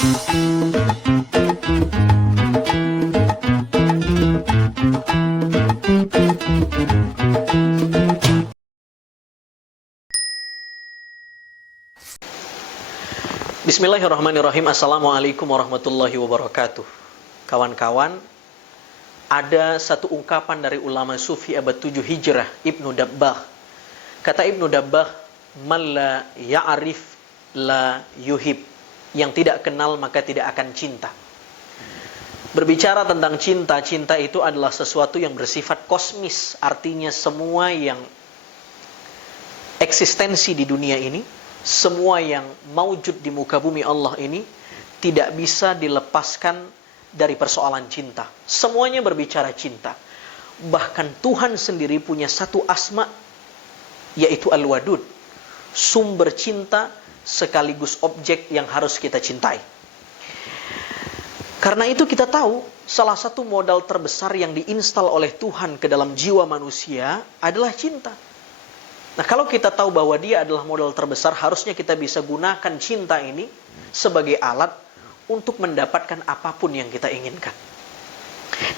Bismillahirrahmanirrahim. Assalamualaikum warahmatullahi wabarakatuh. Kawan-kawan, ada satu ungkapan dari ulama sufi abad 7 Hijrah, Ibnu Dabbagh. Kata Ibnu Dabbagh, "Man la ya'rif la yuhib." Yang tidak kenal maka tidak akan cinta. Berbicara tentang cinta, cinta itu adalah sesuatu yang bersifat kosmis. Artinya semua yang eksistensi di dunia ini, semua yang maujud di muka bumi Allah ini tidak bisa dilepaskan dari persoalan cinta. Semuanya berbicara cinta. Bahkan Tuhan sendiri punya satu asma, yaitu Al-Wadud, sumber cinta sekaligus objek yang harus kita cintai. Karena itu kita tahu salah satu modal terbesar yang diinstal oleh Tuhan ke dalam jiwa manusia adalah cinta. Nah, kalau kita tahu bahwa dia adalah modal terbesar, harusnya kita bisa gunakan cinta ini sebagai alat untuk mendapatkan apapun yang kita inginkan.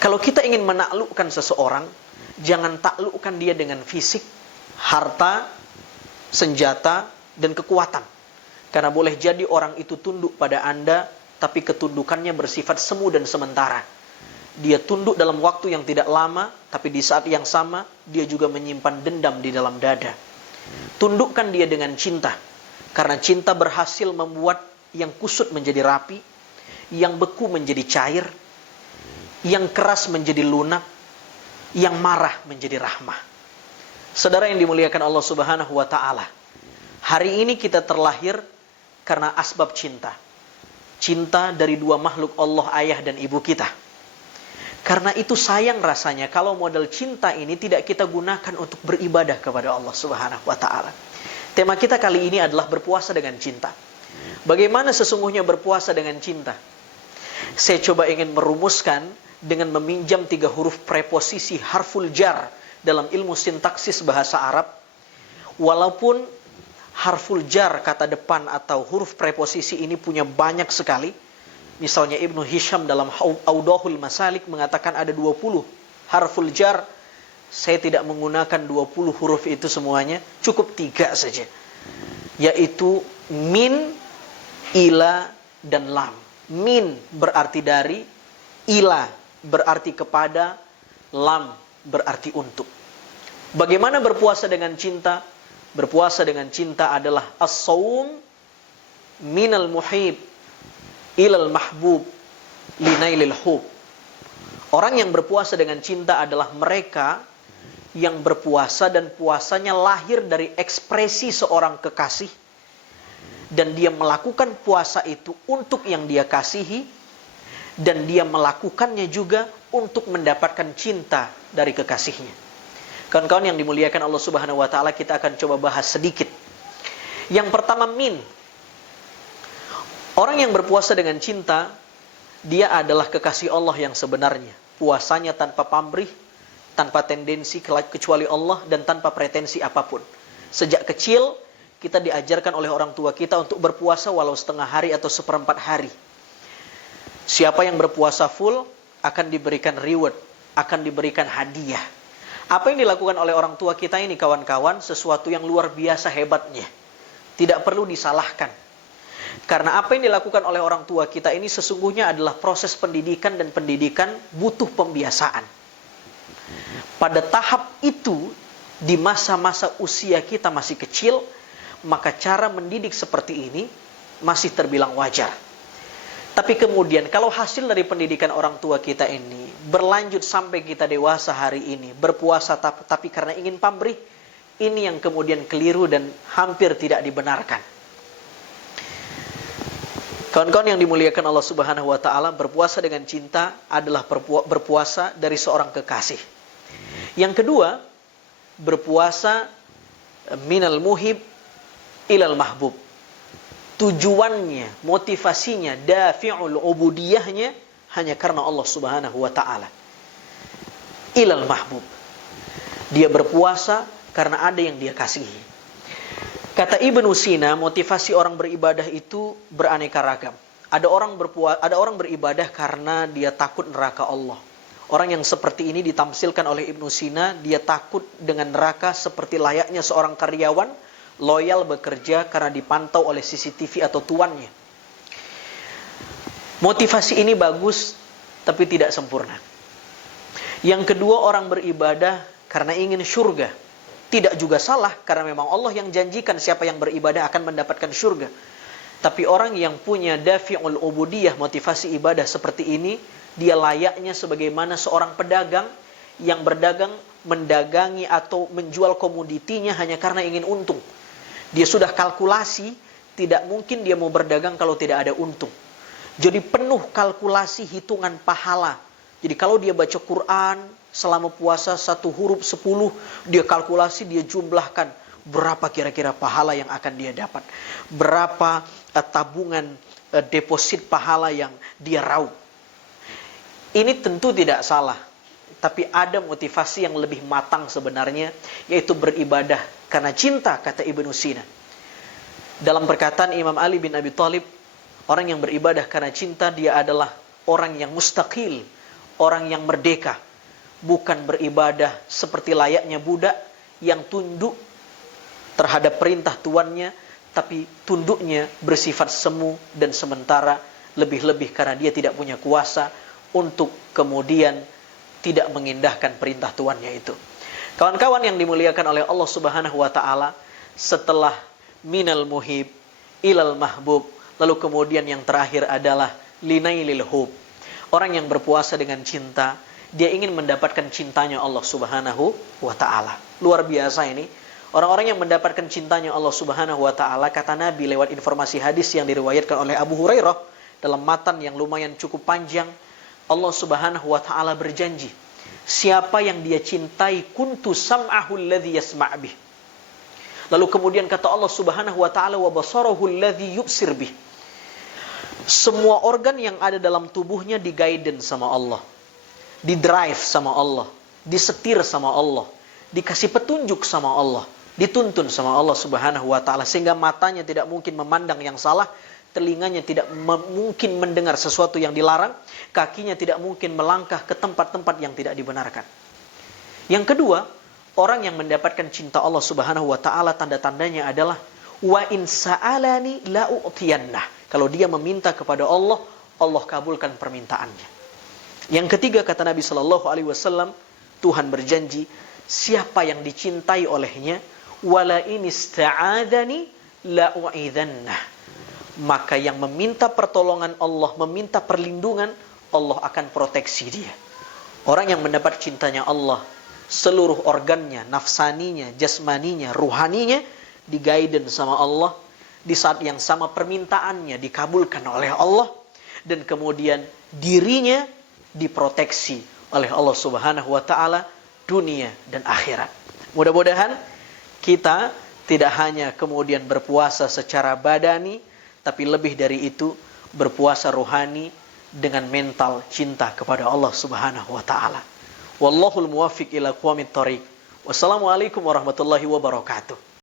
Kalau kita ingin menaklukkan seseorang, jangan taklukkan dia dengan fisik, harta, senjata, dan kekuatan. Karena boleh jadi orang itu tunduk pada Anda, tapi ketundukannya bersifat semu dan sementara. Dia tunduk dalam waktu yang tidak lama, tapi di saat yang sama, dia juga menyimpan dendam di dalam dada. Tundukkan dia dengan cinta, karena cinta berhasil membuat yang kusut menjadi rapi, yang beku menjadi cair, yang keras menjadi lunak, yang marah menjadi rahmah. Saudara yang dimuliakan Allah Subhanahu wa Ta'ala, hari ini kita terlahir karena asbab cinta. Cinta dari dua makhluk Allah, ayah dan ibu kita. Karena itu sayang rasanya kalau modal cinta ini tidak kita gunakan untuk beribadah kepada Allah Subhanahu wa Ta'ala. Tema kita kali ini adalah berpuasa dengan cinta. Bagaimana sesungguhnya berpuasa dengan cinta? Saya coba ingin merumuskan dengan meminjam 3 huruf preposisi harful jar dalam ilmu sintaksis bahasa Arab. Walaupun harful jar, kata depan atau huruf preposisi ini punya banyak sekali. Misalnya Ibnu Hisham dalam Audahul Masalik mengatakan ada 20 harful jar. Saya tidak menggunakan 20 huruf itu semuanya, cukup 3 saja. Yaitu min, ila, dan lam. Min berarti dari, ila berarti kepada, lam berarti untuk. Bagaimana berpuasa dengan cinta? Berpuasa dengan cinta adalah as-saum minal muhib ilal mahbub linailil hub. Orang yang berpuasa dengan cinta adalah mereka yang berpuasa dan puasanya lahir dari ekspresi seorang kekasih, dan dia melakukan puasa itu untuk yang dia kasihi, dan dia melakukannya juga untuk mendapatkan cinta dari kekasihnya. Kawan-kawan yang dimuliakan Allah Subhanahu wa Ta'ala, kita akan coba bahas sedikit. Yang pertama, min. Orang yang berpuasa dengan cinta, dia adalah kekasih Allah yang sebenarnya. Puasanya tanpa pamrih, tanpa tendensi kecuali Allah, dan tanpa pretensi apapun. Sejak kecil kita diajarkan oleh orang tua kita untuk berpuasa walau setengah hari atau seperempat hari. Siapa yang berpuasa full akan diberikan reward, akan diberikan hadiah. Apa yang dilakukan oleh orang tua kita ini, kawan-kawan, sesuatu yang luar biasa hebatnya. Tidak perlu disalahkan. Karena apa yang dilakukan oleh orang tua kita ini sesungguhnya adalah proses pendidikan, dan pendidikan butuh pembiasaan. Pada tahap itu, di masa-masa usia kita masih kecil, maka cara mendidik seperti ini masih terbilang wajar. Tapi kemudian kalau hasil dari pendidikan orang tua kita ini berlanjut sampai kita dewasa hari ini, berpuasa tapi karena ingin pamrih, ini yang kemudian keliru dan hampir tidak dibenarkan. Kawan-kawan yang dimuliakan Allah Subhanahu wa Ta'ala, berpuasa dengan cinta adalah berpuasa dari seorang kekasih. Yang kedua, berpuasa minal muhib ilal mahbub. Tujuannya, motivasinya, dafi'ul ubudiyahnya hanya karena Allah Subhanahu wa Ta'ala. Ilal mahbub. Dia berpuasa karena ada yang dia kasihi. Kata Ibnu Sina, motivasi orang beribadah itu beraneka ragam. Ada orang beribadah karena dia takut neraka Allah. Orang yang seperti ini ditamsilkan oleh Ibnu Sina, dia takut dengan neraka seperti layaknya seorang karyawan loyal bekerja karena dipantau oleh CCTV atau tuannya. Motivasi ini bagus, tapi tidak sempurna. Yang kedua, orang beribadah karena ingin surga. Tidak juga salah, karena memang Allah yang janjikan siapa yang beribadah akan mendapatkan surga. Tapi orang yang punya dafi'ul ubudiyah, motivasi ibadah seperti ini, dia layaknya sebagaimana seorang pedagang yang berdagang, mendagangi atau menjual komoditinya hanya karena ingin untung. Dia sudah kalkulasi, tidak mungkin dia mau berdagang kalau tidak ada untung. Jadi penuh kalkulasi hitungan pahala. Jadi kalau dia baca Quran selama puasa 1 huruf 10, dia kalkulasi, dia jumlahkan berapa kira-kira pahala yang akan dia dapat. Berapa tabungan deposit pahala yang dia raup. Ini tentu tidak salah. Tapi ada motivasi yang lebih matang sebenarnya, yaitu beribadah karena cinta, kata Ibnu Sina. Dalam perkataan Imam Ali bin Abi Thalib, orang yang beribadah karena cinta, dia adalah orang yang mustaqil, orang yang merdeka. Bukan beribadah seperti layaknya budak yang tunduk terhadap perintah tuannya, tapi tunduknya bersifat semu dan sementara, lebih-lebih karena dia tidak punya kuasa untuk kemudian tidak mengindahkan perintah tuannya itu. Kawan-kawan yang dimuliakan oleh Allah Subhanahu wa taala, setelah minal muhib ilal mahbub, lalu kemudian yang terakhir adalah linailil hub. Orang yang berpuasa dengan cinta, dia ingin mendapatkan cintanya Allah Subhanahu wa taala. Luar biasa ini. Orang-orang yang mendapatkan cintanya Allah Subhanahu wa taala, kata Nabi lewat informasi hadis yang diriwayatkan oleh Abu Hurairah dalam matan yang lumayan cukup panjang, Allah Subhanahu wa taala berjanji, siapa yang dia cintai, kuntu sam'ahu alladhi yasma' bih. Lalu kemudian kata Allah Subhanahu wa taala, wa basarahu alladhi yubsir bih. Semua organ yang ada dalam tubuhnya di-guidance sama Allah, di-drive sama Allah, disetir sama Allah, dikasih petunjuk sama Allah, dituntun sama Allah Subhanahu wa taala, sehingga matanya tidak mungkin memandang yang salah, telinganya tidak mungkin mendengar sesuatu yang dilarang, kakinya tidak mungkin melangkah ke tempat-tempat yang tidak dibenarkan. Yang kedua, orang yang mendapatkan cinta Allah Subhanahu wa taala, tanda-tandanya adalah wa in sa'alani la u'tiyannah. Kalau dia meminta kepada Allah, Allah kabulkan permintaannya. Yang ketiga, kata Nabi sallallahu alaihi wasallam, Tuhan berjanji, siapa yang dicintai olehnya, wala in ista'adani la u'idhannah. Maka yang meminta pertolongan Allah, meminta perlindungan, Allah akan proteksi dia. Orang yang mendapat cintanya Allah, seluruh organnya, nafsaninya, jasmaninya, ruhaninya, di-guidance sama Allah, di saat yang sama permintaannya dikabulkan oleh Allah, dan kemudian dirinya diproteksi oleh Allah Subhanahu wa taala dunia dan akhirat. Mudah-mudahan kita tidak hanya kemudian berpuasa secara badani, tapi lebih dari itu berpuasa rohani dengan mental cinta kepada Allah Subhanahu wa taala. Wallahul muwaffiq ila aqwamit thoriq. Wassalamualaikum warahmatullahi wabarakatuh.